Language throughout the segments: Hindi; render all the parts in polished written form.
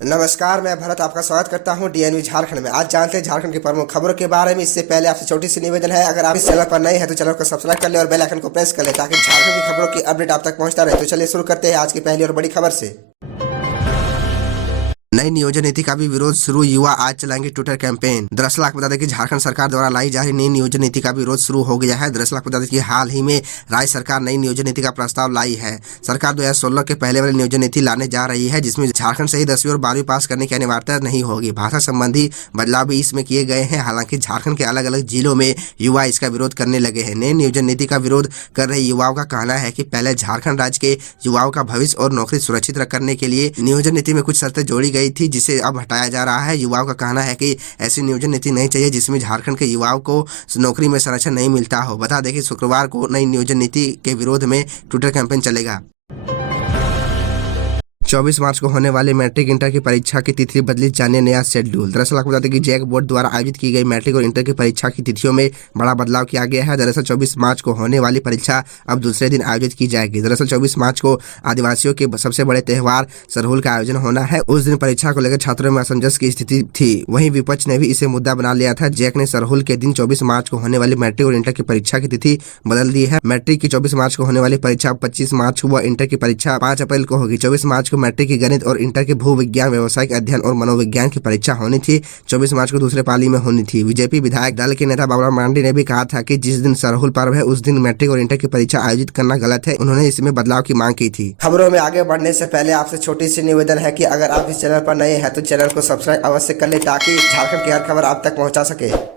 नमस्कार, मैं भरत आपका स्वागत करता हूं डीएनवी झारखंड में। आज जानते हैं झारखंड की प्रमुख खबरों के बारे में। इससे पहले आपसे छोटी सी निवेदन है, अगर आप इस चैनल पर नए हैं तो चैनल को सब्सक्राइब कर ले और बेल आइकन को प्रेस कर ले ताकि झारखंड की खबरों की अपडेट आप तक पहुंचता रहे। तो चलिए शुरू करते हैं आज की पहली और बड़ी खबर से। नई नियोजन नीति का भी विरोध शुरू, युवा आज चलाएंगे ट्विटर कैंपेन। दरअसल आपको बता दें कि झारखंड सरकार द्वारा लाई जा रही नई नियोजन नीति का विरोध शुरू हो गया है। दरअसल आपको बता दें कि हाल ही में राज्य सरकार नई नियोजन नीति का प्रस्ताव लाई है। सरकार 2016 के पहले वाली नियोजन नीति लाने जा रही है, जिसमें झारखंड से ही 10वीं और 12वीं पास करने की अनिवार्यता नहीं होगी। भाषा संबंधी बदलाव भी इसमें किए गए हैं। हालांकि झारखंड के अलग अलग जिलों में युवा इसका विरोध करने लगे हैं। नई नियोजन नीति का विरोध कर रहे युवाओं का कहना है कि पहले झारखंड राज्य के युवाओं का भविष्य और नौकरी सुरक्षित करने के लिए नियोजन नीति में कुछ शर्तें जोड़ी गई थी, जिसे अब हटाया जा रहा है। युवाओं का कहना है कि ऐसी नियोजन नीति नहीं चाहिए जिसमें झारखंड के युवाओं को नौकरी में संरक्षण नहीं मिलता हो। बता दें कि शुक्रवार को नई नियोजन नीति के विरोध में ट्विटर कैंपेन चलेगा। 24 मार्च को होने वाली मैट्रिक इंटर की परीक्षा की तिथि बदली, जानिए नया शेड्यूल। दरअसल आपको बता दें कि जैक बोर्ड द्वारा आयोजित की गई मैट्रिक और इंटर की परीक्षा की तिथियों में बड़ा बदलाव किया गया है। दरअसल 24 मार्च को होने वाली परीक्षा अब दूसरे दिन आयोजित की जाएगी। दरअसल 24 मार्च को आदिवासियों के सबसे बड़े त्योहार सरहुल का आयोजन होना है। उस दिन परीक्षा को लेकर छात्रों में असमंजस की स्थिति थी। वहीं विपक्ष ने भी इसे मुद्दा बना लिया था। जैक ने सरहुल के दिन 24 मार्च को होने वाली मैट्रिक और इंटर की परीक्षा की तिथि बदल दी है। मैट्रिक की 24 मार्च को होने वाली परीक्षा 25 मार्च को व इंटर की परीक्षा 5 अप्रैल को होगी। 24 मार्च को मैट्रिक की गणित और इंटर के भू विज्ञान, व्यावसायिक अध्ययन और मनोविज्ञान की परीक्षा होनी थी। 24 मार्च को दूसरे पाली में होनी थी। बीजेपी विधायक दल के नेता बाबूलाल मरांडी ने भी कहा था कि जिस दिन सरहुल पर्व है उस दिन मैट्रिक और इंटर की परीक्षा आयोजित करना गलत है। उन्होंने इसमें बदलाव की मांग की थी। खबरों में आगे बढ़ने से पहले आपसे छोटी सी निवेदन है कि अगर आप इस चैनल पर नए हैं तो चैनल को सब्सक्राइब अवश्य कर ले ताकि झारखंड की हर खबर आप तक पहुँचा सके।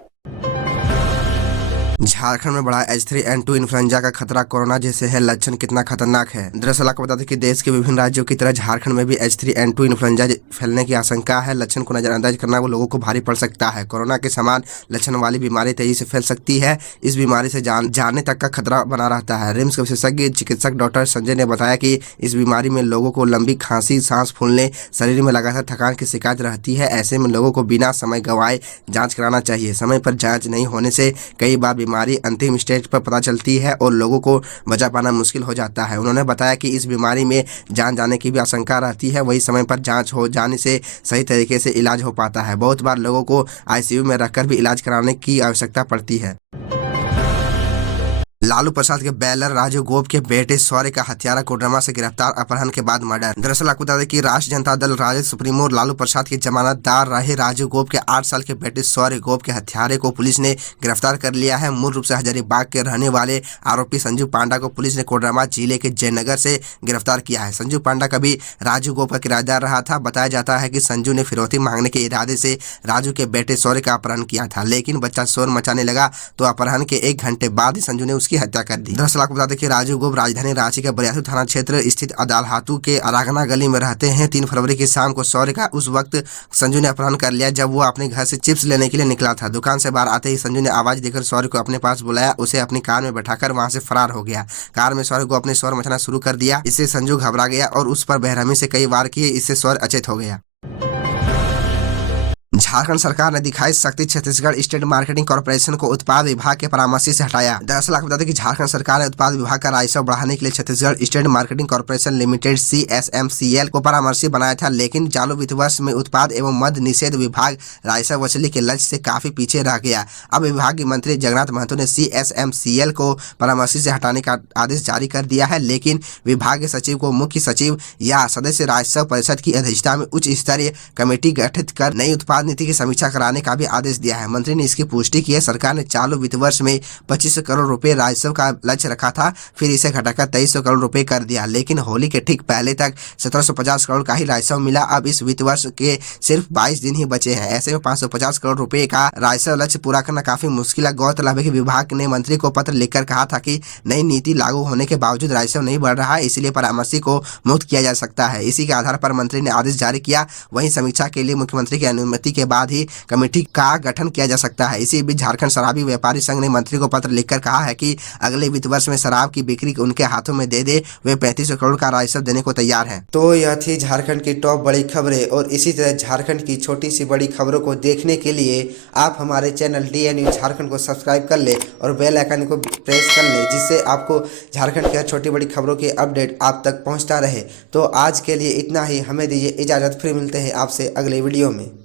झारखंड में बढ़ा H3N2 इन्फ्लुएंजा का खतरा, कोरोना जैसे है लक्षण कितना खतरनाक है। दरअसल आपको बता दें कि देश के विभिन्न राज्यों की तरह झारखंड में भी H3N2 इन्फ्लुएंजा फैलने की आशंका है। लक्षण को नजरअंदाज करना वो लोगों को भारी पड़ सकता है। कोरोना के समान लक्षण वाली बीमारी तेजी से फैल सकती है। इस बीमारी से जाने तक का खतरा बना रहता है। रिम्स के विशेषज्ञ चिकित्सक डॉक्टर संजय ने बताया कि इस बीमारी में लोगों को लंबी खांसी, सांस फूलने, शरीर में लगातार थकान की शिकायत रहती है। ऐसे में लोगों को बिना समय गंवाए जाँच कराना चाहिए। समय पर जाँच नहीं होने से कई बार बीमारी अंतिम स्टेज पर पता चलती है और लोगों को बचा पाना मुश्किल हो जाता है। उन्होंने बताया कि इस बीमारी में जान जाने की भी आशंका रहती है। वही समय पर जांच हो जाने से सही तरीके से इलाज हो पाता है। बहुत बार लोगों को आईसीयू में रखकर भी इलाज कराने की आवश्यकता पड़ती है। लालू प्रसाद के बेलर राजू गोप के बेटे शौर्य का हत्यारा कोडरमा से गिरफ्तार, अपहरण के बाद मर्डर। दरअसल आपको बता दें कि राष्ट्रीय जनता दल राजद सुप्रीमो लालू प्रसाद के जमानतदार रहे राजू गोप के 8 साल के बेटे शौर्य गोप के हत्यारे को पुलिस ने गिरफ्तार कर लिया है। मूल रूप से हजारीबाग के रहने वाले आरोपी संजू पांडा को पुलिस ने कोडरमा जिले के जयनगर से गिरफ्तार किया है। संजू पांडा कभी राजू गोप का किराएदार रहा था। बताया जाता है कि संजू ने फिरौती मांगने के इरादे से राजू के बेटे शौर्य का अपहरण किया था, लेकिन बच्चा शोर मचाने लगा तो अपहरण के 1 घंटे बाद ही संजू ने उसकी हत्या कर दी। दरअसल आपको बता दें कि राजू गोप राजधानी रांची के बरियातू थाना क्षेत्र स्थित अदालहातू के अरागना गली में रहते हैं। 3 फरवरी की शाम को शौर्य का उस वक्त संजू ने अपहरण कर लिया जब वो अपने घर से चिप्स लेने के लिए निकला था। दुकान से बाहर आते ही संजू ने आवाज देकर शौर्य को अपने पास बुलाया, उसे अपनी कार में बैठाकर वहां से फरार हो गया। कार में शौर्य को अपने शोर मचाना शुरू कर दिया। इससे संजू घबरा गया और उस पर बेरहमी से कई वार किए। इससे शौर्य अचेत हो गया। झारखंड सरकार ने दिखाई शक्ति, छत्तीसगढ़ स्टेट मार्केटिंग कॉर्पोरेशन को उत्पाद विभाग के परामर्शी से हटाया। दरअसल आपको बता दें कि झारखंड सरकार ने उत्पाद विभाग का राजस्व बढ़ाने के लिए Chhattisgarh state marketing corporation limited CSMCL को परामर्शी बनाया था, लेकिन चालू वित्त वर्ष में उत्पाद एवं मद्य निषेध विभाग राजस्व वसूली के लक्ष्य से काफी पीछे रह गया। अब विभाग के मंत्री जगन्नाथ महतो ने CSMCL को परामर्शी से हटाने का आदेश जारी कर दिया है, लेकिन विभाग के सचिव को मुख्य सचिव या सदस्य राजस्व परिषद की अध्यक्षता में उच्च स्तरीय कमेटी गठित कर नई उत्पाद नीति की समीक्षा कराने का भी आदेश दिया है। मंत्री ने इसकी पुष्टि की है। सरकार ने चालू वित्त वर्ष में 2500 करोड़ रुपए राजस्व का लक्ष्य रखा था, फिर इसे घटाकर 2300 करोड़ रुपए कर दिया, लेकिन होली के ठीक पहले तक 1750 करोड़ का ही राजस्व मिला। अब इस वित्त वर्ष के सिर्फ 22 दिन ही बचे हैं। ऐसे में 550 करोड़ रुपए का राजस्व लक्ष्य पूरा करना काफी मुश्किल है। गौरतलब है कि विभाग ने मंत्री को पत्र लिखकर कहा था कि नई नीति लागू होने के बावजूद राजस्व नहीं बढ़ रहा है, इसलिए परामर्शी को मुक्त किया जा सकता है। इसी के आधार पर मंत्री ने आदेश जारी किया। वहीं समीक्षा के लिए मुख्यमंत्री की अनुमति के के बाद ही कमेटी का गठन किया जा सकता है। इसी बीच झारखंड शराबी व्यापारी संघ ने मंत्री को पत्र लिखकर कहा है कि अगले वित्त वर्ष में शराब की बिक्री उनके हाथों में दे दे, वे 3500 करोड़ का राजस्व देने को तैयार हैं। तो यह थी झारखंड की टॉप बड़ी खबरें, और इसी तरह झारखंड की छोटी सी बड़ी खबरों को देखने के लिए आप हमारे चैनल DN झारखंड को सब्सक्राइब कर ले और बेल आइकन को प्रेस कर ले, जिससे आपको झारखंड की हर छोटी बड़ी खबरों की अपडेट आप तक पहुंचता रहे। तो आज के लिए इतना ही, हमें दीजिए इजाज़त, फिर मिलते हैं आपसे अगले वीडियो में।